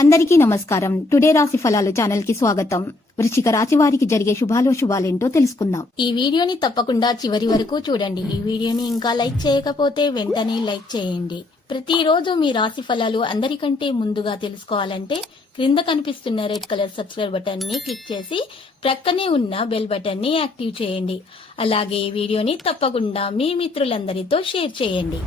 అందరికీ నమస్కారం. టుడే రాశి ఫలాలు ఛానల్ కి స్వాగతం. వృశ్చిక రాశి వారికి జరిగే శుభాలేంటో తెలుసుకుందాం. ఈ వీడియోని తప్పకుండా చివరి వరకు చూడండి. ఈ వీడియోని ఇంకా లైక్ చేయకపోతే వెంటనే లైక్ చేయండి. ప్రతిరోజు మీ రాశి ఫలాలు అందరికంటే ముందుగా తెలుసుకోవాలంటే క్రింద కనిపిస్తున్న రెడ్ కలర్ సబ్స్క్రైబ్ బటన్ ని క్లిక్ చేసి ప్రక్కనే ఉన్న బెల్ బటన్ ని యాక్టివ్ చేయండి. అలాగే ఈ వీడియోని తప్పకుండా మీ మిత్రులందరితో షేర్ చేయండి.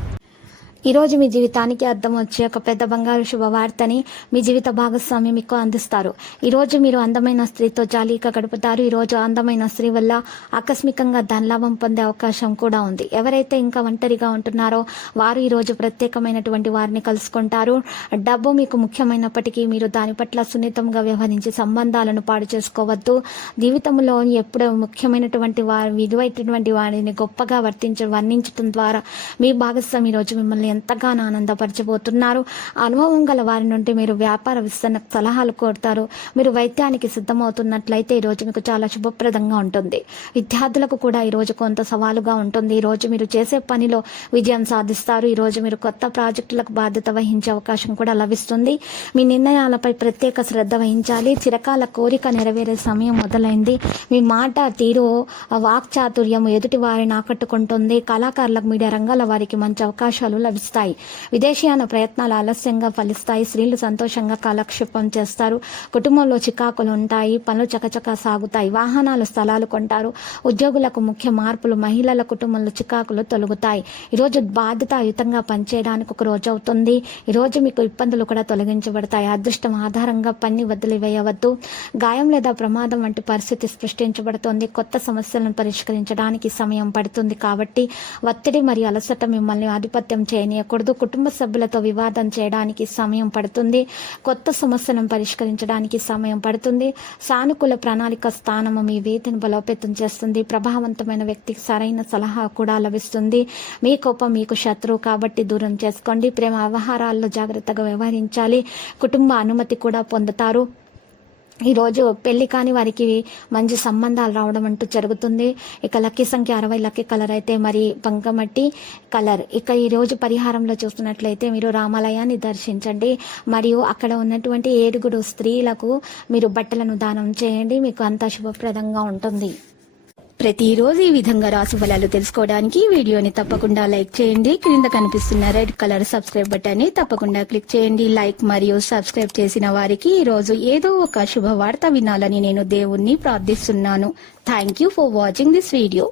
ఈ రోజు మీ జీవితానికి అర్థం వచ్చే ఒక పెద్ద బంగారు శుభవార్తని మీ జీవిత భాగస్వామి మీకు అందిస్తారు. ఈ రోజు మీరు అందమైన స్త్రీతో జాలీగా గడుపుతారు. ఈ రోజు అందమైన స్త్రీ వల్ల ఆకస్మికంగా ధనలాభం పొందే అవకాశం కూడా ఉంది. ఎవరైతే ఇంకా ఒంటరిగా ఉంటున్నారో వారు ఈ రోజు ప్రత్యేకమైనటువంటి వారిని కలుసుకుంటారు. డబ్బు మీకు ముఖ్యమైనప్పటికీ మీరు దాని పట్ల సున్నితంగా వ్యవహరించి సంబంధాలను పాడు చేసుకోవద్దు. జీవితంలో ఎప్పుడూ ముఖ్యమైనటువంటి వారి విలువైనటువంటి వారిని గొప్పగా వర్ణించడం ద్వారా మీ భాగస్వామి ఈ రోజు మిమ్మల్ని ఎంతగానో ఆనందపరచబోతున్నారు. అనుభవం గల వారి నుండి మీరు వ్యాపార విస్తరణ సలహాలు కోరుతారు. మీరు వైద్యానికి సిద్ధమవుతున్నట్లయితే ఈ రోజు మీకు చాలా శుభప్రదంగా ఉంటుంది. విద్యార్థులకు కూడా ఈ రోజు కొంత సవాలుగా ఉంటుంది. ఈ రోజు మీరు చేసే పనిలో విజయం సాధిస్తారు. ఈ రోజు మీరు కొత్త ప్రాజెక్టులకు బాధ్యత వహించే అవకాశం కూడా లభిస్తుంది. మీ నిర్ణయాలపై ప్రత్యేక శ్రద్ధ వహించాలి. చిరకాల కోరిక నెరవేరే సమయం మొదలైంది. మీ మాట తీరు వాక్చాతుర్యం ఎదుటి వారిని ఆకట్టుకుంటుంది. కళాకారులకు మీడియా రంగాల వారికి మంచి అవకాశాలు లభిస్తాయి. విదేశీయాన ప్రయత్నాలు ఆలస్యంగా ఫలిస్తాయి. స్త్రీలు సంతోషంగా కాలక్షేపం చేస్తారు. కుటుంబంలో చికాకులు ఉంటాయి. పనులు చకచకా సాగుతాయి. వాహనాలు స్థలాలు కొంటారు. ఉద్యోగులకు ముఖ్య మార్పులు. మహిళల కుటుంబంలో చికాకులు తొలగుతాయి. ఈరోజు బాధ్యతాయుతంగా పనిచేయడానికి ఒక రోజు అవుతుంది. ఈరోజు మీకు ఇబ్బందులు కూడా తొలగించబడతాయి. అదృష్టం ఆధారంగా పని వదిలివేయవద్దు. గాయం లేదా ప్రమాదం వంటి పరిస్థితి సృష్టించబడుతుంది. కొత్త సమస్యలను పరిష్కరించడానికి సమయం పడుతుంది. కాబట్టి ఒత్తిడి మరియు అలసట మిమ్మల్ని ఆధిపత్యం చేయనీయకూడదు. కుటుంబ సభ్యులతో వివాదం చేయడానికి సమయం పడుతుంది. కొత్త సమస్యలను పరిష్కరించడానికి సమయం పడుతుంది. సానుకూల ప్రణాళిక స్థానము మీ వేదిని బలోపేతం చేస్తుంది. ప్రభావవంతమైన వ్యక్తికి సరైన సలహా కూడా లభిస్తుంది. మీ కోపం మీకు శత్రువు కాబట్టి దూరం చేసుకోండి. ప్రేమ వ్యవహారాల్లో జాగ్రత్తగా వ్యవహరించాలి. కుటుంబ అనుమతి కూడా పొందుతారు. ఈరోజు పెళ్లి కాని వారికి మంచి సంబంధాలు రావడం అంటూ జరుగుతుంది. ఇక లక్కీ సంఖ్య 60, లక్కీ కలర్ అయితే మరి బంకమట్టి కలర్. ఇక ఈరోజు పరిహారంలో చూస్తున్నట్లయితే మీరు రామాలయాన్ని దర్శించండి. మరియు అక్కడ ఉన్నటువంటి 7 స్త్రీలకు మీరు బట్టలను దానం చేయండి. మీకు అంతా శుభప్రదంగా ఉంటుంది. ప్రతిరోజు ఈ విధంగా రాశి ఫలాలు తెలుసుకోవడానికి వీడియోని తప్పకుండా లైక్ చేయండి. క్రింద కనిపిస్తున్న రెడ్ కలర్ సబ్స్క్రైబ్ బటన్ ని తప్పకుండా క్లిక్ చేయండి. లైక్ మరియు సబ్స్క్రైబ్ చేసిన వారికి ఈ రోజు ఏదో ఒక శుభవార్త వినాలని నేను దేవుణ్ణి ప్రార్థిస్తున్నాను. Thank you for watching this video.